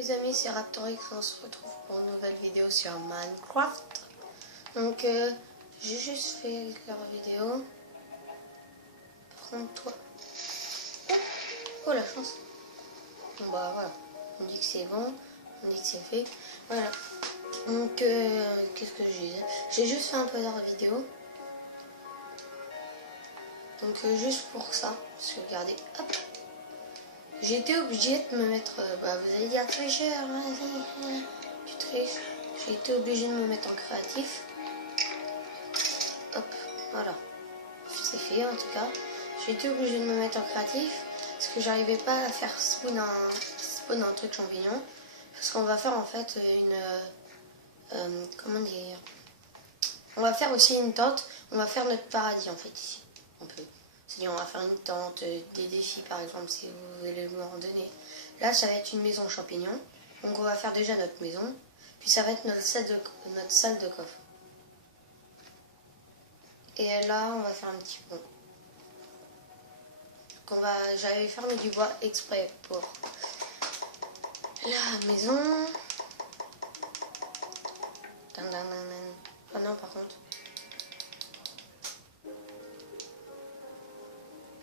les amis, c'est Raptorix, on se retrouve pour une nouvelle vidéo sur Minecraft. Donc j'ai juste fait leur vidéo. Par contre toi... Oh la chance. Bon bah voilà, on dit que c'est bon, on dit que c'est fait. Voilà. Donc qu'est-ce que je disais? J'ai juste fait un peu leur vidéo. Donc juste pour ça, parce que regardez, hop. J'ai été obligée de me mettre, vous allez dire tricheur, vas-y, tu triches. J'ai été obligée de me mettre en créatif. Hop, voilà. C'est fait en tout cas. J'ai été obligée de me mettre en créatif parce que j'arrivais pas à faire spawn un truc champignon. Parce qu'on va faire en fait une... comment dire? On va faire aussi une tente. On va faire notre paradis en fait ici. On peut. C'est-à-dire on va faire une tente, des défis par exemple si vous voulez m'en donner. Là ça va être une maison champignon. Donc on va faire déjà notre maison. Puis ça va être notre salle de coffre. Et là on va faire un petit pont. J'avais fermé du bois exprès pour la maison. Ah non par contre.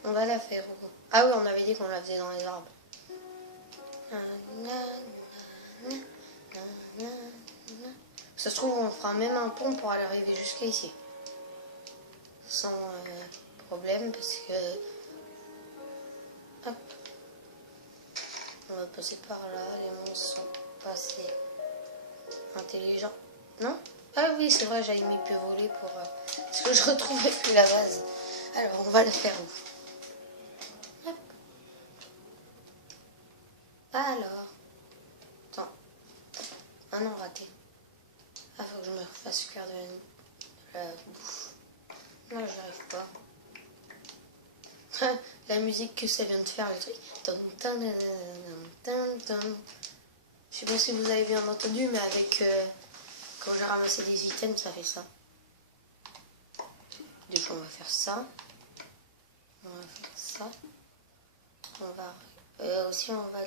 On va la faire. Ah oui, on avait dit qu'on la faisait dans les arbres. Ça se trouve, on fera même un pont pour aller arriver jusqu'à ici. Sans problème, parce que... Hop. On va passer par là. Les monstres sont passés intelligents. Non? Ah oui, c'est vrai, j'avais mis peut voler pour... parce que je retrouvais plus la base. Alors, on va le faire où? Alors, attends. Ah non, raté. Ah, faut que je me fasse cuire de la bouffe. Non, j'y arrive pas. La musique que ça vient de faire, le truc. Je sais pas si vous avez bien entendu, mais avec quand j'ai ramassé des items, ça fait ça. Du coup, on va faire ça. On va faire ça. On va aussi on va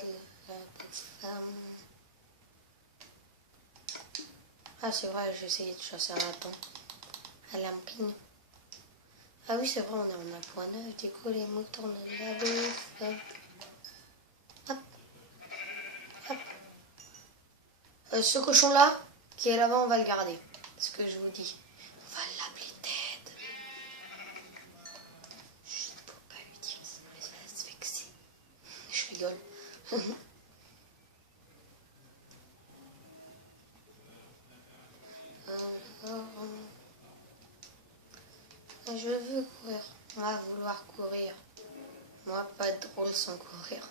ah c'est vrai, j'ai essayé de chasser un lapin à lampine. Ah oui c'est vrai, on est en 1.9, du coup les moutons de la bouffe. Hop, hop. Ce cochon là qui est là-bas, on va le garder, ce que je vous dis. On va l'appeler Ted. Je ne peux pas lui dire, sinon il va se vexer. Je rigole. Je veux courir. On va vouloir courir. Moi, pas drôle sans courir.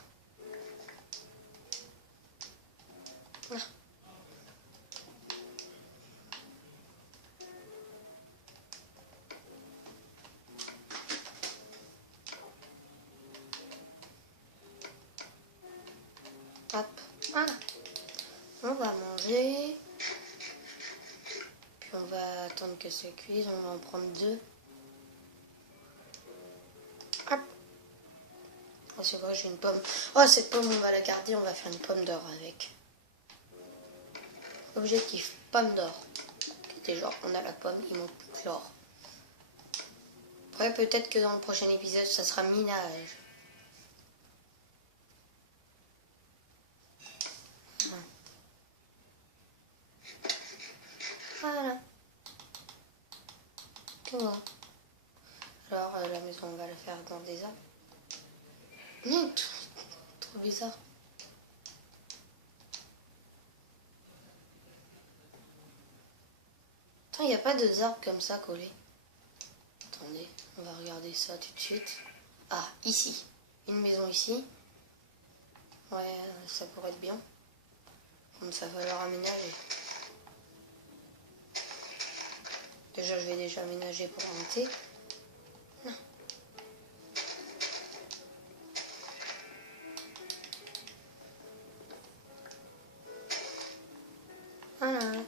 Ah. Hop. Voilà. On va manger. Puis on va attendre que ça cuise. On va en prendre 2. Hop. Oh, c'est vrai, j'ai une pomme. Oh, cette pomme, on va la garder. On va faire une pomme d'or avec. Objectif, pomme d'or. C'était genre, on a la pomme, il manque plus que l'or. Après, peut-être que dans le prochain épisode, ça sera minage. Voilà. Tout va. Alors, la maison, on va la faire dans des arbres. Trop bizarre. Attends, il n'y a pas de arbres comme ça collés. Attendez, on va regarder ça tout de suite. Ah, ici. Une maison ici. Ouais, ça pourrait être bien. Comme ça va leur aménager. Déjà, je vais déjà aménager pour monter. Non. Voilà.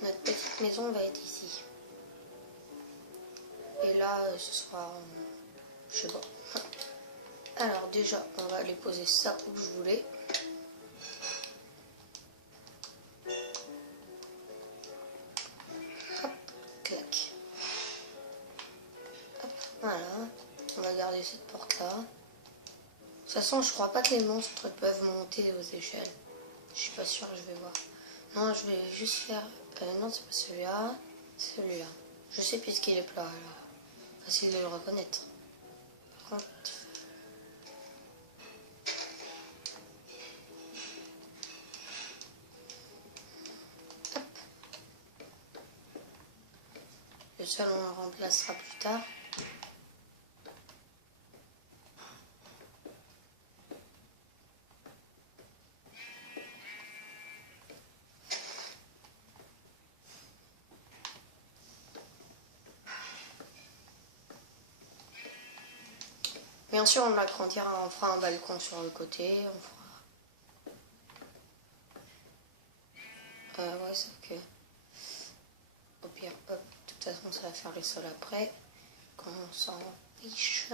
Notre petite maison va être ici. là, ce sera... je sais pas. Alors déjà, on va aller poser ça où je voulais. Hop, clac. Hop, voilà. On va garder cette porte-là. De toute façon, je crois pas que les monstres peuvent monter aux échelles. Je suis pas sûre, je vais voir. Non, je vais juste faire... non, c'est pas celui-là. C'est celui-là. Je sais puisqu'il est plat, alors. Facile de le reconnaître. Par contre... Hop. Le sol, on le remplacera plus tard. Bien sûr, on l'agrandira, on fera un balcon sur le côté, on fera... ouais, c'est ok. Au pire, hop, de toute façon, ça va faire les sols après, quand on s'en fiche.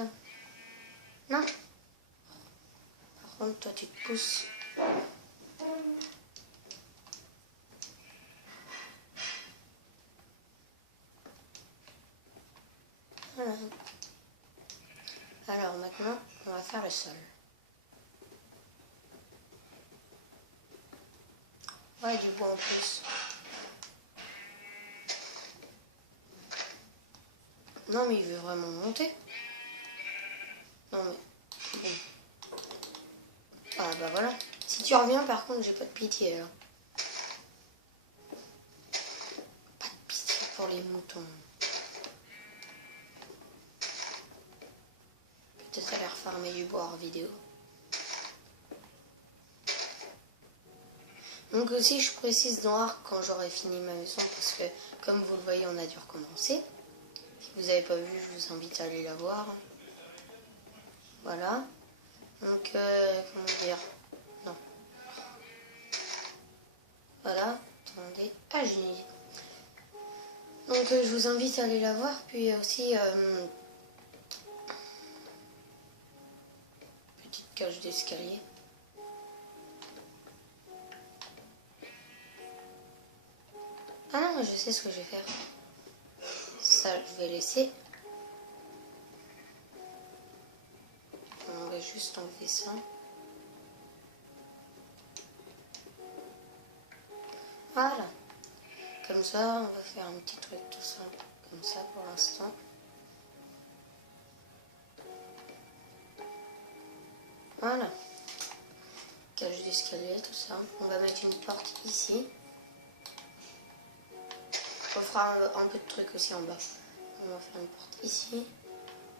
Non. Par contre, toi, tu te pousses. Voilà. Alors, maintenant, on va faire le sol. Ouais, du bois en plus. Non, mais il veut vraiment monter. Non, mais... Bon. Ah, bah voilà. Si tu reviens, par contre, j'ai pas de pitié, là. Pas de pitié pour les moutons. Peut-être aller refarmer du bois en vidéo. Donc aussi, je précise noir quand j'aurai fini ma maison, parce que, comme vous le voyez, on a dû recommencer. Si vous n'avez pas vu, je vous invite à aller la voir. Voilà. Donc, comment dire... Non. Voilà. Attendez. Ah, j'ai une idée. Donc, je vous invite à aller la voir. Puis aussi... petite cage d'escalier. Ah non, je sais ce que je vais faire. Ça, je vais laisser. On va juste enlever ça. Voilà. Comme ça, on va faire un petit truc tout simple. Comme ça pour l'instant. Voilà. Cage d'escalier, tout ça. On va mettre une porte ici. On fera un peu de trucs aussi en bas. On va faire une porte ici.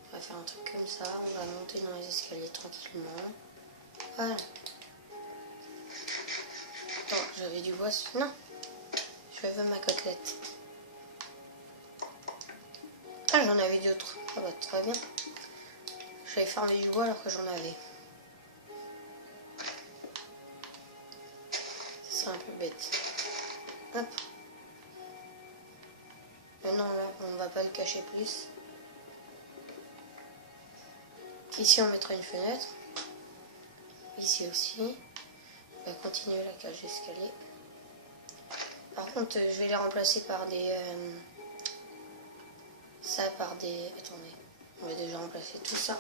On va faire un truc comme ça. On va monter dans les escaliers tranquillement. Voilà. Oh, j'avais du bois. Non. Je veux ma côtelette. Ah, j'en avais d'autres. Ah bah, très bien. J'avais farmé du bois alors que j'en avais. C'est un peu bête. Hop. Mais non, là, on va pas le cacher plus. Ici, on mettra une fenêtre. Ici aussi. On va continuer la cage d'escalier. Par contre, je vais les remplacer par des... ça par des... Attendez. On va déjà remplacer tout ça.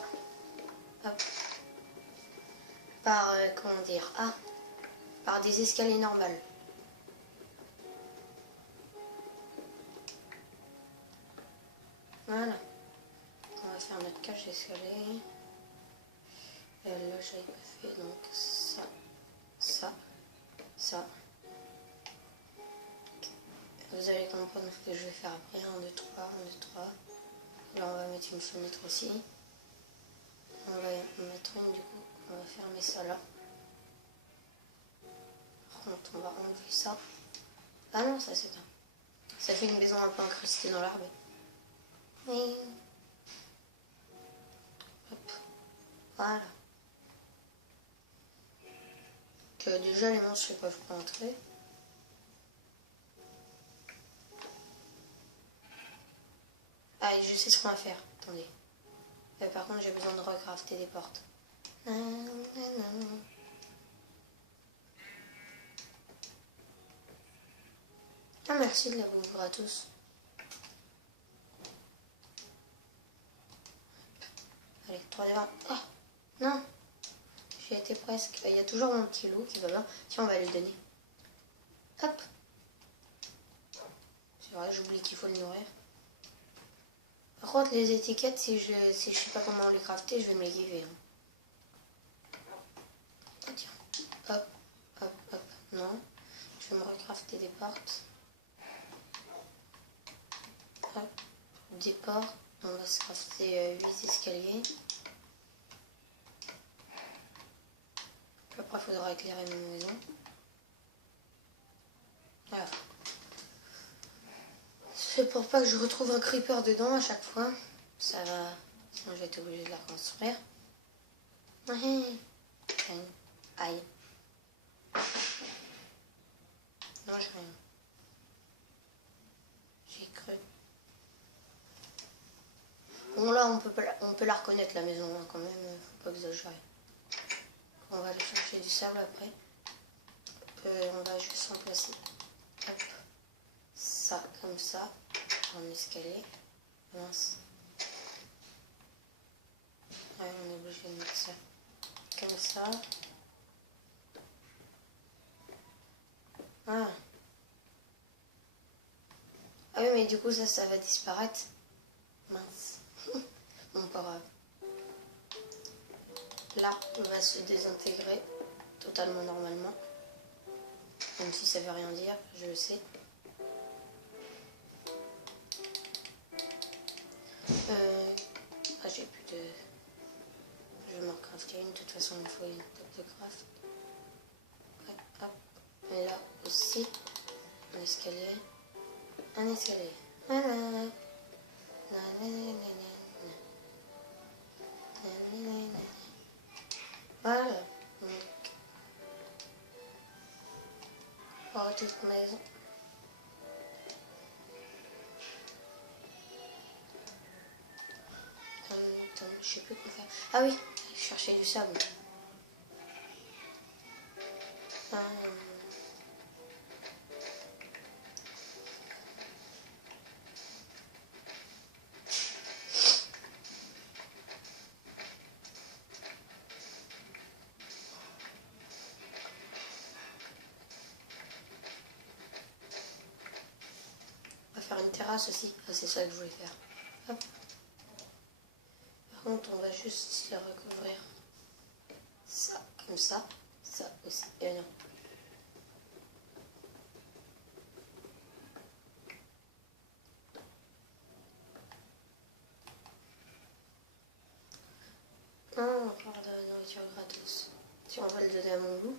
Hop. Par... comment dire... Ah. Par des escaliers normales. Voilà. On va faire notre cage d'escalier. Là, j'avais pas fait. Donc, ça. Ça. Ça. Vous allez comprendre ce que je vais faire après. 1, 2, 3, 1, 2, 3. Là, on va mettre une fenêtre aussi. On va mettre une, du coup, on va fermer ça là. Par contre, on va enlever ça. Ah non, ça c'est bien. Ça fait une maison un peu incrustée dans l'arbre. Oui. Hop. Voilà. Que déjà, les monstres ne peuvent pas entrer. Ah, je sais ce qu'on va faire. Attendez. Par contre, j'ai besoin de recrafter des portes. Ah, merci de la bouffe gratos. Allez, 3 devant. Oh, non. J'ai été presque. Il y a toujours mon petit loup qui va bien. Tiens, on va lui donner. Hop. C'est vrai, j'oublie qu'il faut le nourrir. Par contre, les étiquettes, si je sais pas comment les crafter, je vais me les giver. Oh, tiens. Hop, hop, hop. Non. Je vais me recrafter des portes. Hop. Des portes. On va se crafter 8 escaliers. Après, il faudra éclairer ma maison. Voilà. C'est pour pas que je retrouve un creeper dedans à chaque fois. Ça va. Sinon, je vais être obligée de la reconstruire. Aïe. Non, j'ai rien. J'ai cru. Bon, là, on peut la reconnaître, la maison, hein, quand même. Faut pas exagérer. On va aller chercher du sable après. On va juste remplacer. Hop. Ça, comme ça. En escalier. Mince. Ouais, on est obligé de mettre ça. Comme ça. Ah. Ah oui, mais du coup, ça va disparaître. Mince. Bon, pas grave. Là, on va se désintégrer totalement normalement. Même si ça veut rien dire, je le sais. Ah, j'ai plus de... Je vais m'en crafter une. De toute façon, il faut une table de craft. Ouais, hop. Et là aussi, un escalier. Un escalier. Voilà. Voilà. Donc, pour toute ma maison. Attends, je sais plus quoi faire. Ah oui, chercher du sable. Ah. On va faire une terrasse aussi. Ah, c'est ça que je voulais faire. Hop. Par contre, on va juste la recouvrir. Ça, comme ça. Ça aussi. Et non. Non, encore de la nourriture gratos. Si on va le donner à mon loup,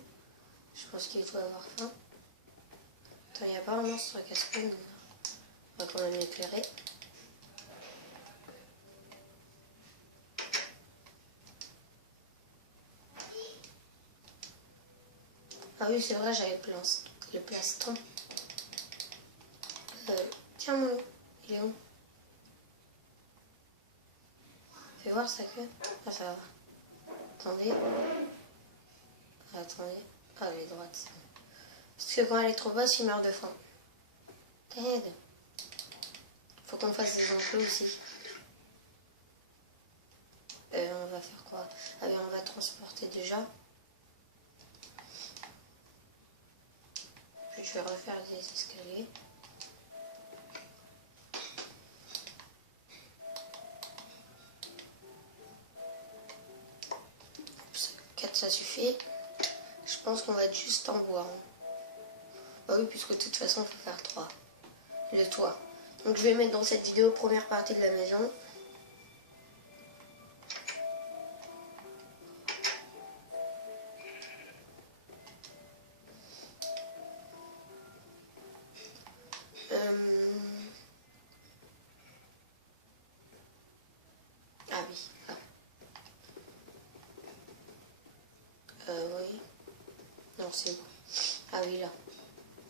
je pense qu'il doit avoir faim. Attends, il n'y a pas un monstre à casse-pain. On va quand même l'éclairer. Ah oui, c'est vrai, j'avais le plastron. Tiens, mon loup, il est où? Fais voir sa queue. Ah, ça va. Attendez. Attendez. Ah, elle est droite. Parce que quand elle est trop basse, il meurt de faim. T'aide. Faut qu'on fasse des enclos aussi. On va faire quoi? Ah ben, on va transporter déjà. Puis je vais refaire des escaliers. Oups, 4 ça suffit. Je pense qu'on va être juste en bois. Bah oui, puisque de toute façon, il faut faire 3. Le toit. Donc je vais mettre dans cette vidéo première partie de la maison. Ah oui. Ah. Oui. Non, c'est bon. Ah oui, là.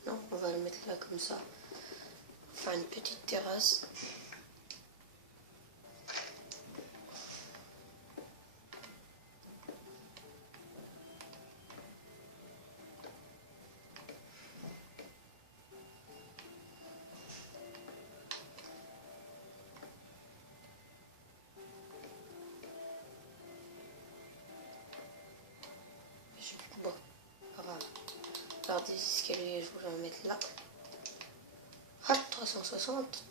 Non, on va le mettre là comme ça. Faire une petite terrasse. escaliers, je voulais en mettre là. Hop, 360.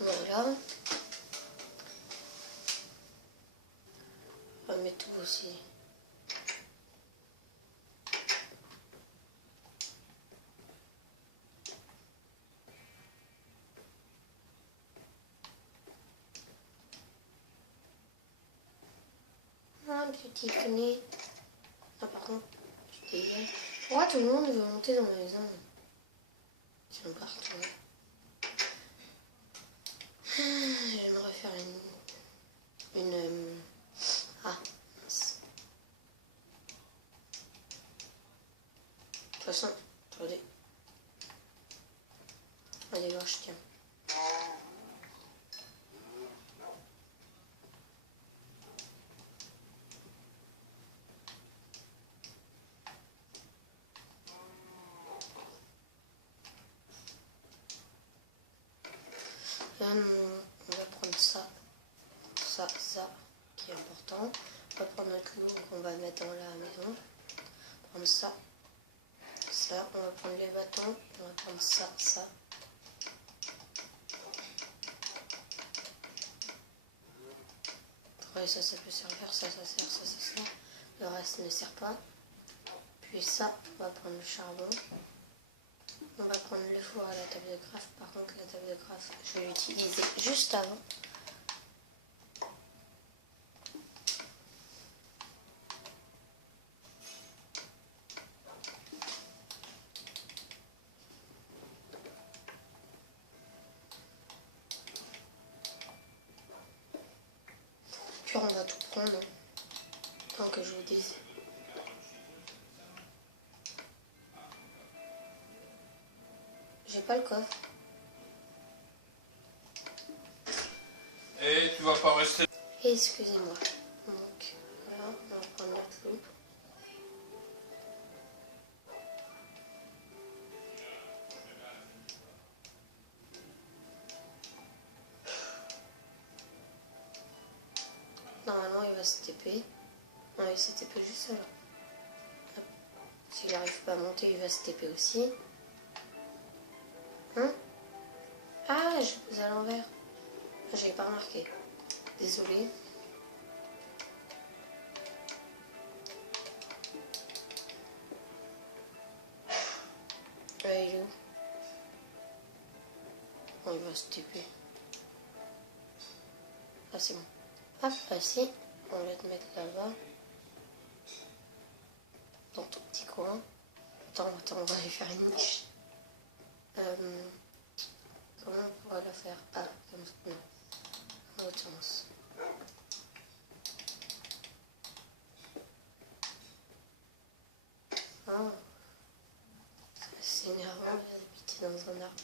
Voilà. On va mettre tout aussi. Un petit fenêtre. Ah, par contre, je dégage. Pourquoi tout le monde veut monter dans ma maison? Tiens, partout. J'aimerais faire une... Ah, mince. De toute façon, attendez. Allez voir, je tiens. On va prendre ça, ça, qui est important. On va prendre notre loup qu'on va mettre dans la maison. On va prendre ça, ça. On va prendre les bâtons. On va prendre ça, ça. Après ça, ça peut servir. Ça sert, ça sert. Le reste ne sert pas. Puis ça, on va prendre le charbon. On va prendre le four à la table de craft. Par contre, la table de craft, je vais l'utiliser juste avant. Puis on va tout prendre tant que je vous dise. J'ai pas le coffre. Et tu vas pas rester. Excusez-moi. Donc, voilà, on va prendre notre loupe. Normalement, il va se TP. Non, il s'est TP juste là. S'il n'arrive pas à monter, il va se TP aussi. Hein? Ah, je pose à l'envers. J'avais pas remarqué. Désolée. Ah, il est où? Oh, il va se TP. Ah, c'est bon. Hop, ici. On va te mettre là-bas. Dans ton petit coin. Attends, on va aller faire une niche. Comment on pourrait la faire? Ah, comme ça. Non. Dans l'autre sens. Ah. C'est énervant d'habiter dans un arbre.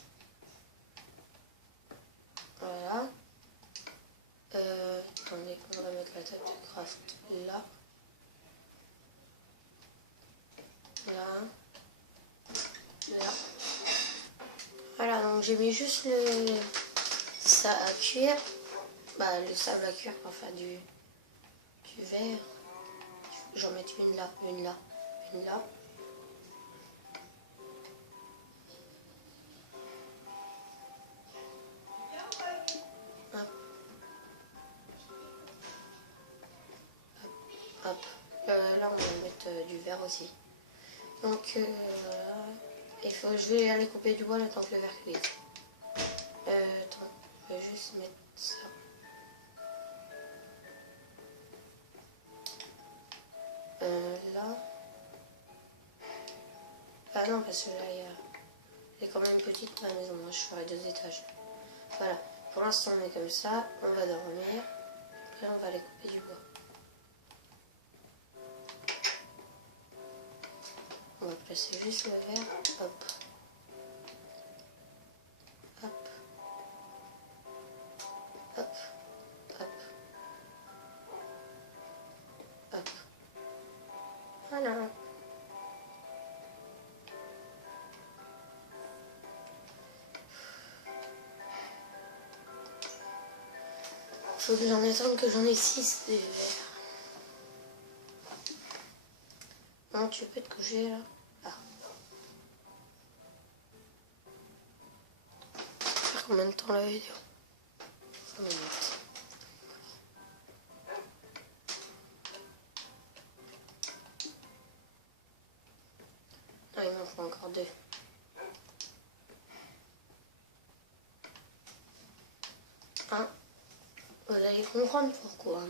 Voilà. Attendez, on va mettre la table de craft là. Là. Là. Voilà, donc j'ai mis juste ça à cuire. Bah, le sable à cuire pour faire du verre. J'en mets une là, une là, une là. Hop. Hop. Là, on va mettre du verre aussi. Donc, voilà. Je vais aller couper du bois le temps que le verre cuise. Attends, je vais juste mettre ça. Là. Ah non, parce que là, il y a quand même petite ma maison. Moi, je ferai 2 étages. Voilà. Pour l'instant, on est comme ça. On va dormir. Après, on va aller couper du bois. On va placer juste le verre. Hop. Hop. Hop. Hop. Hop. Voilà. Faut que j'en attende que j'en ai 6 des verres. Non, tu peux te coucher là. combien de temps la vidéo? 5 minutes. Non, il m'en faut encore 2. Hein? Vous allez comprendre pourquoi.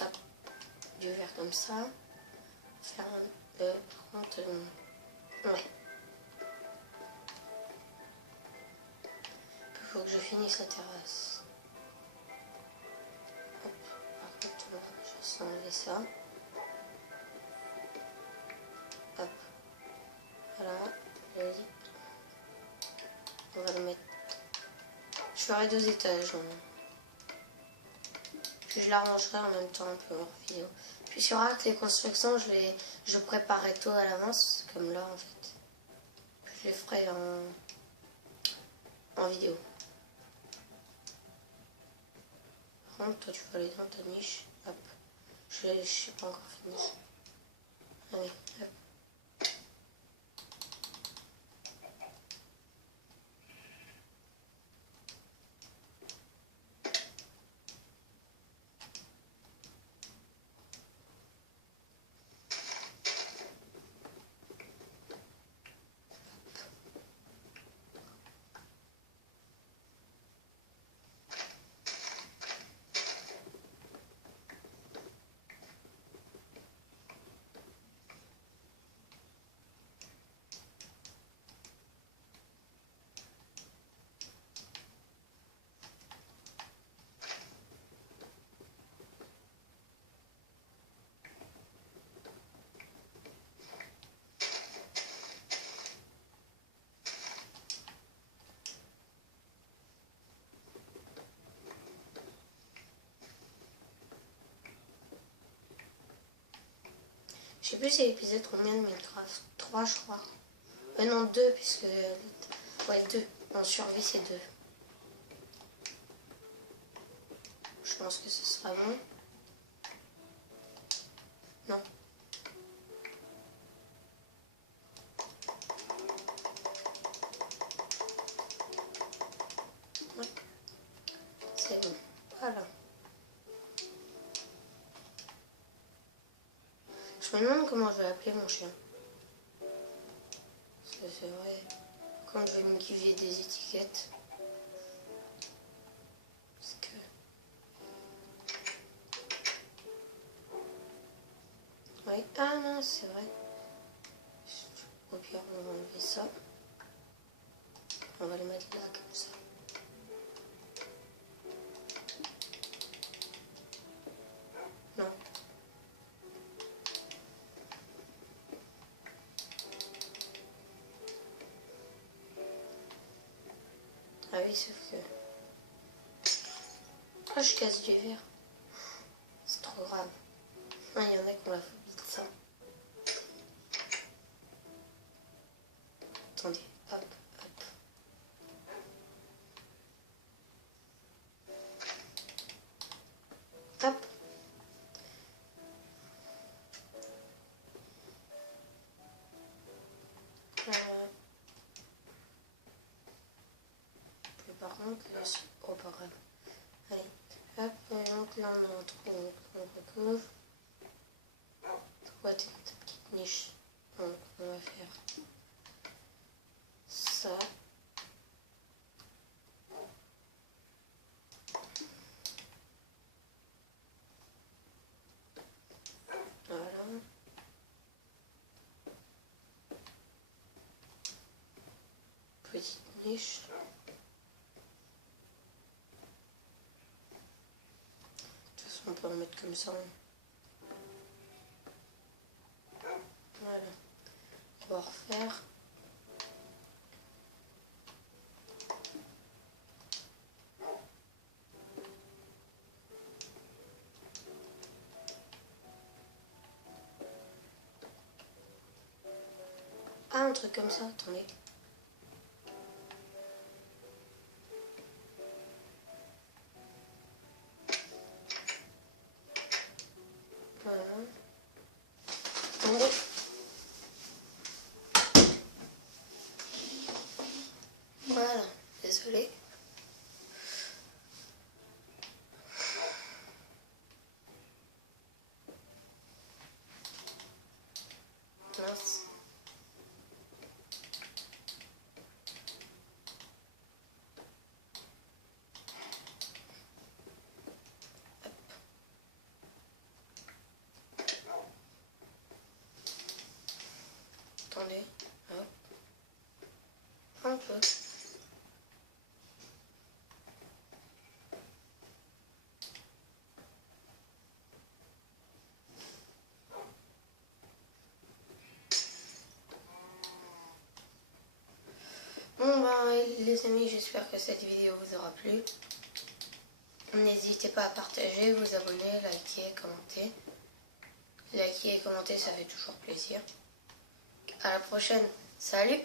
Hop, du verre comme ça. Faire un 30. Ouais. Il faut que je finisse la terrasse. Hop, par contre, je vais enlever ça. Hop, voilà. On va le mettre. Je ferai 2 étages. Puis je l'arrangerai en même temps un peu hors vidéo. Puis sur Arc les constructions, je préparerai tout à l'avance, comme là en fait. Puis je les ferai en vidéo. Par contre, toi tu vas aller dans ta niche. Hop. Je suis pas encore fini. Allez, hop. Je sais plus c'est l'épisode combien de Minecraft. 3 je crois. Non 2 puisque... Ouais 2. En survie c'est 2. Je pense que ce sera bon. Non. Ouais. C'est bon. Voilà. Je me demande comment je vais appeler mon chien. Parce que c'est vrai. Quand je vais me giver des étiquettes. Parce que... Oui. Ah non, c'est vrai. Au pire, on va enlever ça. On va le mettre là comme ça. Non. Ah oui, sauf que... Ah, je casse du verre. C'est trop grave. Ah, il y en a qui ont la phobie de ça. Attendez, hop, hop. Hop. Puis par contre, là, oh, pas grave. Allez, hop, et donc là on a un trou, on recouvre. Toi, ta petite niche. Donc, on va faire ça. Voilà. Petite niche. De toute façon, on peut en mettre comme ça. Voilà. On va refaire. Ah, un truc comme ça, attendez. Un peu. Bon ben les amis, j'espère que cette vidéo vous aura plu. N'hésitez pas à partager, vous abonner, liker, commenter. Liker et commenter, ça fait toujours plaisir. À la prochaine. Salut!